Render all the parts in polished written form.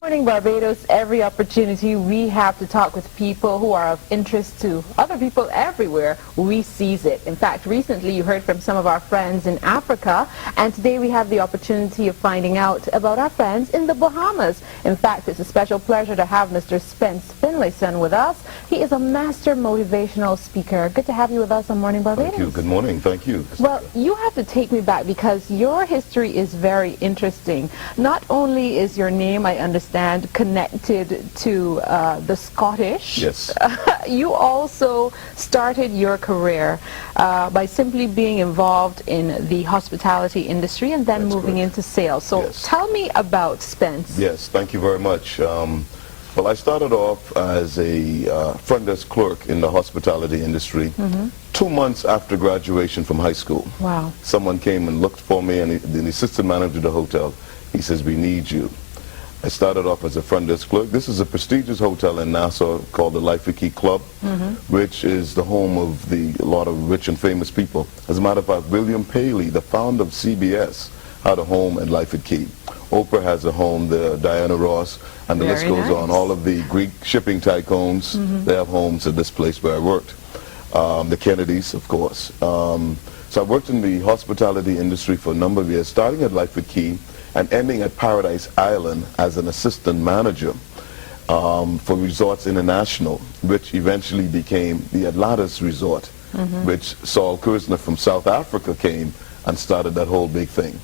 Morning Barbados, every opportunity we have to talk with people who are of interest to other people everywhere, we seize it. In fact, recently you heard from some of our friends in Africa, and today we have the opportunity of finding out about our friends in the Bahamas. In fact, it's a special pleasure to have Mr. Spence Finlayson with us. He is a master motivational speaker. Good to have you with us on Morning Barbados. Thank you. Good morning. Thank you. Well, you have to take me back because your history is very interesting. Not only is your name, I understand, connected to the Scottish. Yes. You also started your career by simply being involved in the hospitality industry and then moving into sales. So yes. Tell me about Spence. Yes, thank you very much. Well, I started off as a front desk clerk in the hospitality industry 2 months after graduation from high school. Wow. Someone came and looked for me, and the assistant manager of the hotel, he says, "We need you." I started off as a front desk clerk. This is a prestigious hotel in Nassau called the Life Key Club, which is the home of a lot of rich and famous people. As a matter of fact, William Paley, the founder of CBS, had a home at Life Key. Oprah has a home there, Diana Ross, and the list goes on. All of the Greek shipping tycoons, they have homes at this place where I worked. The Kennedys, of course. So I worked in the hospitality industry for a number of years, starting at Life Key and ending at Paradise Island as an assistant manager for Resorts International, which eventually became the Atlantis Resort, which Saul Kersner from South Africa came and started that whole big thing.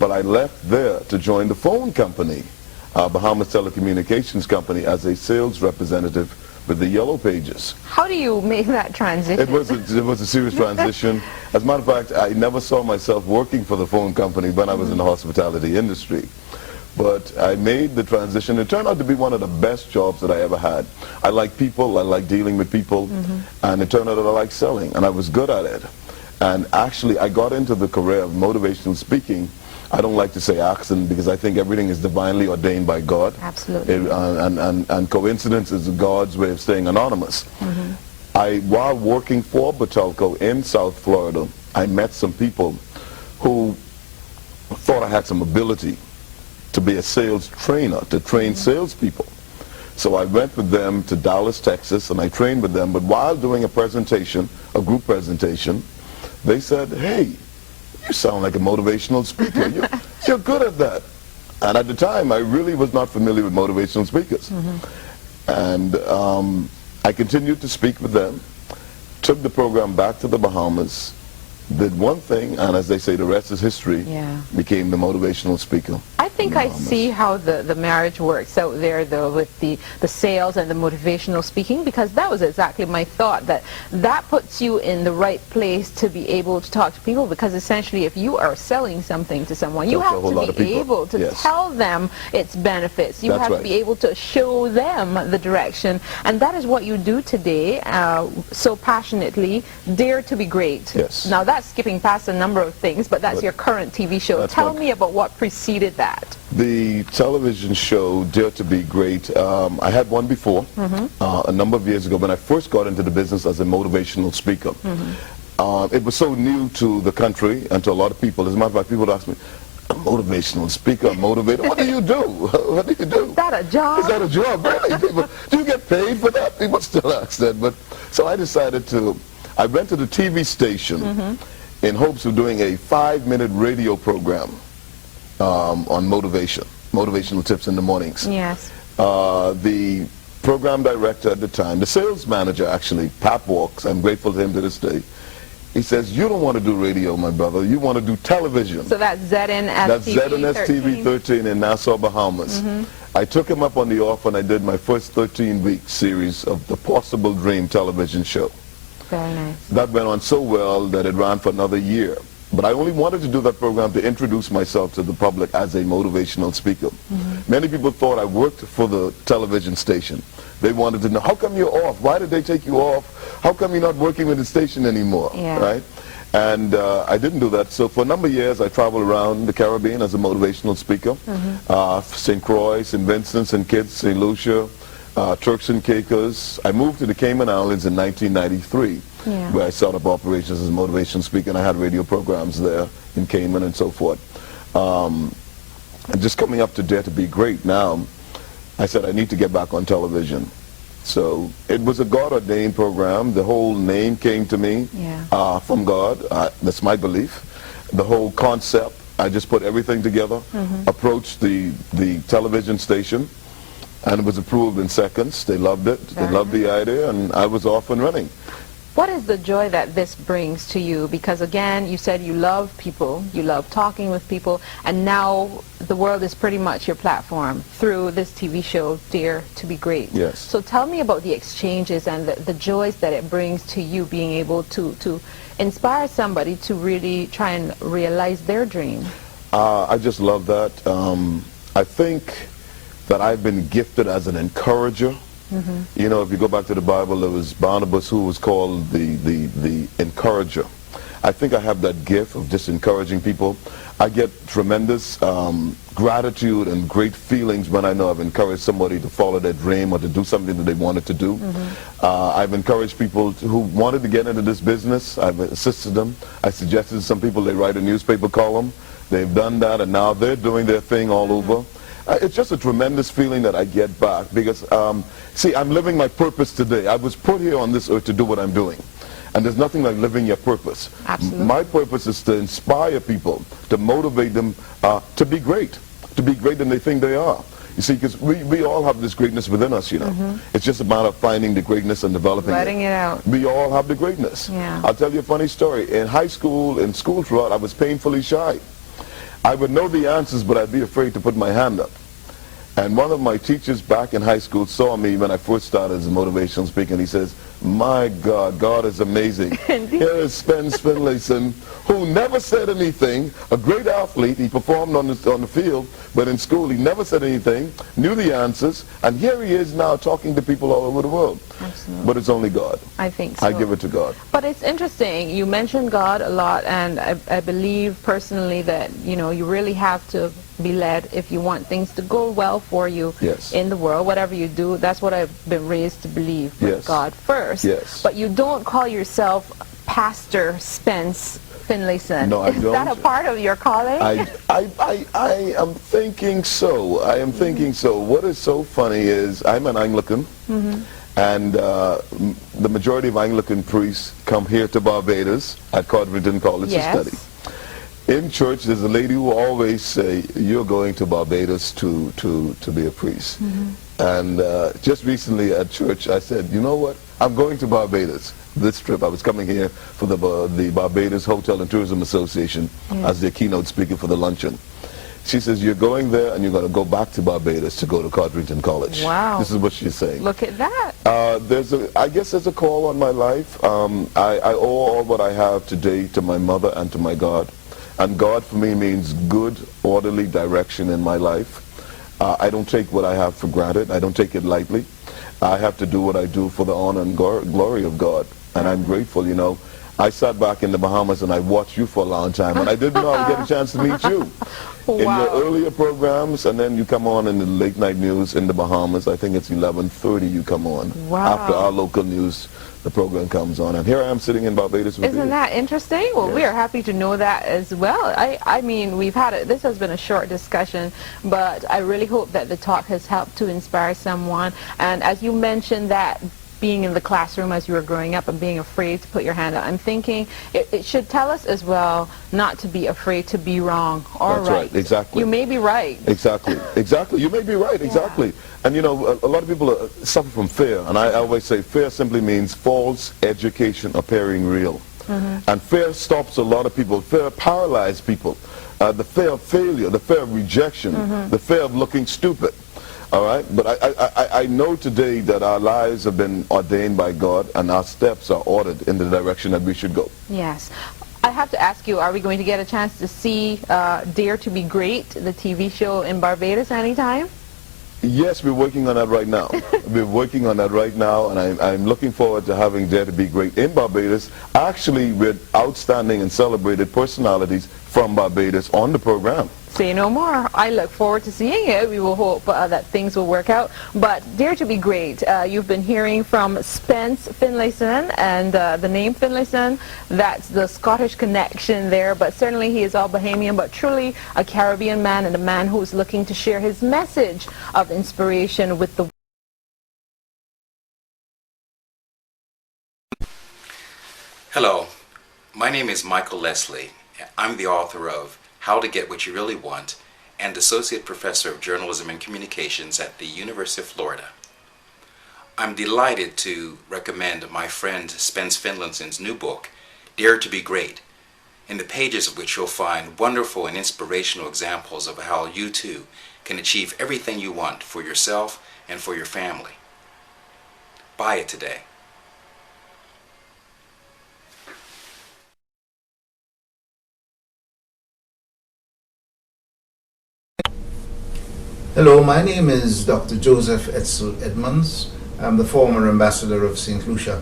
But I left there to join the phone company, Bahamas Telecommunications Company, as a sales representative with the Yellow Pages. How do you make that transition? It was a serious transition. As a matter of fact, I never saw myself working for the phone company when I was in the hospitality industry. But I made the transition. It turned out to be one of the best jobs that I ever had. I like people, I like dealing with people, and it turned out that I like selling, and I was good at it. And actually, I got into the career of motivational speaking. I don't like to say accident because I think everything is divinely ordained by God. Absolutely. And coincidence is God's way of staying anonymous. While working for Batelco in South Florida, I met some people who thought I had some ability to be a sales trainer, to train salespeople. So I went with them to Dallas, Texas, and I trained with them. But while doing a presentation, a group presentation, they said, "Hey, you sound like a motivational speaker. You're good at that." And at the time, I really was not familiar with motivational speakers. And I continued to speak with them, took the program back to the Bahamas, did one thing, and as they say, the rest is history, became the motivational speaker. I think I see how the marriage works out there, though, with the sales and the motivational speaking, because that was exactly my thought, that puts you in the right place to be able to talk to people, because essentially if you are selling something to someone, you have to be able to tell them its benefits. You have to be able to show them the direction, and that is what you do today so passionately. Dare to be great. Yes. Now that's skipping past a number of things, but that's your current TV show. Tell me about what preceded that. The television show, Dare to Be Great, I had one before, a number of years ago when I first got into the business as a motivational speaker. It was so new to the country and to a lot of people. As a matter of fact, people would ask me, "A motivational speaker, a motivator, what do you do? What do you do? Is that a job? Is that a job? Really? People, do you get paid for that?" People still ask that. But so I decided I went to the TV station in hopes of doing a 5-minute radio program on motivational tips in the mornings. Yes. The program director at the time, the sales manager actually, Pap Walks, I'm grateful to him to this day, he says, "You don't want to do radio, my brother. You want to do television." So that's ZNS That's TV ZNS 13. TV 13 in Nassau, Bahamas. I took him up on the offer and I did my first 13-week series of the Possible Dream television show. Very nice. That went on so well that it ran for another year. But I only wanted to do that program to introduce myself to the public as a motivational speaker. Many people thought I worked for the television station. They wanted to know, how come you're off? Why did they take you off? How come you're not working with the station anymore? Right? And I didn't do that. So for a number of years, I traveled around the Caribbean as a motivational speaker. St. Croix, St. Vincent, St. Kitts, St. Lucia, Turks and Caicos. I moved to the Cayman Islands in 1993, where I set up operations as a motivational speaker, and I had radio programs there in Cayman and so forth. And just coming up to Dare to Be Great now, I said, I need to get back on television. So it was a God-ordained program. The whole name came to me from God. That's my belief. The whole concept, I just put everything together, approached the television station, and it was approved in seconds. They loved it. They loved the idea, and I was off and running. What is the joy that this brings to you? Because again, you said you love people, you love talking with people, and now the world is pretty much your platform through this TV show, Dare to Be Great. Yes. So tell me about the exchanges and the joys that it brings to you being able to inspire somebody to really try and realize their dream. I just love that. I think that I've been gifted as an encourager. You know, if you go back to the Bible, there was Barbados who was called the encourager. I think I have that gift of just encouraging people. I get tremendous gratitude and great feelings when I know I've encouraged somebody to follow their dream or to do something that they wanted to do. I've encouraged people who wanted to get into this business. I've assisted them. I suggested to some people they write a newspaper column. They've done that, and now they're doing their thing all over. It's just a tremendous feeling that I get back because, see, I'm living my purpose today. I was put here on this earth to do what I'm doing. And there's nothing like living your purpose. Absolutely. My purpose is to inspire people, to motivate them to be great than they think they are. You see, because we all have this greatness within us, you know. It's just a matter of finding the greatness and developing Letting it out. We all have the greatness. Yeah. I'll tell you a funny story. In high school, in school throughout, I was painfully shy. I would know the answers, but I'd be afraid to put my hand up. And one of my teachers back in high school saw me when I first started as a motivational speaker, and he says, my God, God is amazing. Here is Spence Finlayson, who never said anything, a great athlete. He performed on the field, but in school he never said anything, knew the answers, and here he is now talking to people all over the world. Absolutely. But it's only God. I think so. I give it to God. But it's interesting. You mentioned God a lot, and I believe personally that, you know, you really have to be led if you want things to go well for you in the world. Whatever you do, that's what I've been raised to believe. Put God first. Yes. But you don't call yourself Pastor Spence Finlayson. No, I don't. Is that a part of your calling? I am thinking so. I am thinking so. What is so funny is I'm an Anglican, and the majority of Anglican priests come here to Barbados at Codrington College to study. In church, there's a lady who always say, you're going to Barbados to be a priest. And just recently at church, I said, you know what? I'm going to Barbados. This trip, I was coming here for the Barbados Hotel and Tourism Association as their keynote speaker for the luncheon. She says, you're going there and you're going to go back to Barbados to go to Codrington College. Wow. This is what she's saying. Look at that. I guess there's a call on my life. I owe all what I have today to my mother and to my God. And God for me means good, orderly direction in my life. I don't take what I have for granted. I don't take it lightly. I have to do what I do for the honor and glory of God. And I'm grateful, you know. I sat back in the Bahamas and I watched you for a long time, and I didn't know I would get a chance to meet you. In your earlier programs, and then you come on in the late night news in the Bahamas. I think it's 11:30 you come on. After our local news, the program comes on, and here I am sitting in Barbados with you. Isn't that interesting? Well, we are happy to know that as well. I mean, we've had this has been a short discussion, but I really hope that the talk has helped to inspire someone. And as you mentioned that being in the classroom as you were growing up and being afraid to put your hand up, I'm thinking it should tell us as well not to be afraid to be wrong or That's right. Exactly. You may be right. Exactly. Exactly. You may be right. Exactly. And you know, a lot of people suffer from fear, and I always say fear simply means false education appearing real. And fear stops a lot of people. Fear paralyzes people. The fear of failure, the fear of rejection, the fear of looking stupid. All right, but I know today that our lives have been ordained by God, and our steps are ordered in the direction that we should go. Yes. I have to ask you, are we going to get a chance to see Dare to Be Great, the TV show in Barbados anytime? Yes, we're working on that right now. We're working on that right now, and I'm looking forward to having Dare to Be Great in Barbados, actually with outstanding and celebrated personalities from Barbados on the program. Say no more. I look forward to seeing it. We will hope that things will work out. But Dare to be Great, you've been hearing from Spence Finlayson, and the name Finlayson, that's the Scottish connection there, but certainly he is all Bahamian, but truly a Caribbean man, and a man who's looking to share his message of inspiration with the Hello, my name is Michael Leslie. I'm the author of How to Get What You Really Want and Associate Professor of Journalism and Communications at the University of Florida. I'm delighted to recommend my friend Spence Finlayson's new book, Dare to be Great, in the pages of which you'll find wonderful and inspirational examples of how you too can achieve everything you want for yourself and for your family. Buy it today. Hello, my name is Dr. Joseph Etzel Edmonds. I'm the former ambassador of St. Lucia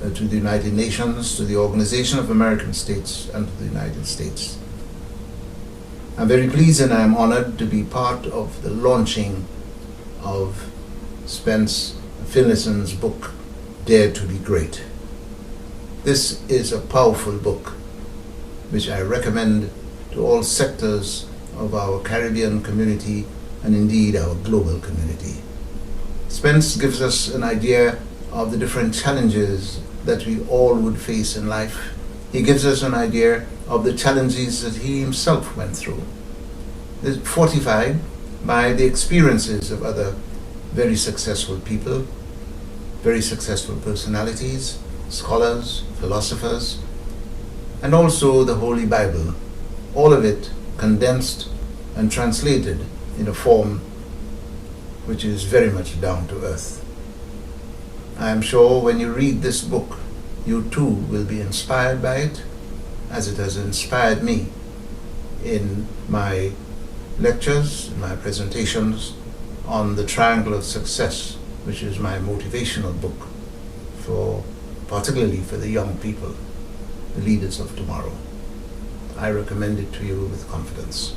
to the United Nations, to the Organization of American States, and to the United States. I'm very pleased and I'm honored to be part of the launching of Spence Finlayson's book, Dare to be Great. This is a powerful book which I recommend to all sectors of our Caribbean community and indeed our global community. Spence gives us an idea of the different challenges that we all would face in life. He gives us an idea of the challenges that he himself went through, fortified by the experiences of other very successful people, very successful personalities, scholars, philosophers, and also the Holy Bible, all of it condensed and translated in a form which is very much down to earth. I am sure when you read this book, you too will be inspired by it, as it has inspired me in my lectures, my presentations on the Triangle of Success, which is my motivational book particularly for the young people, the leaders of tomorrow. I recommend it to you with confidence.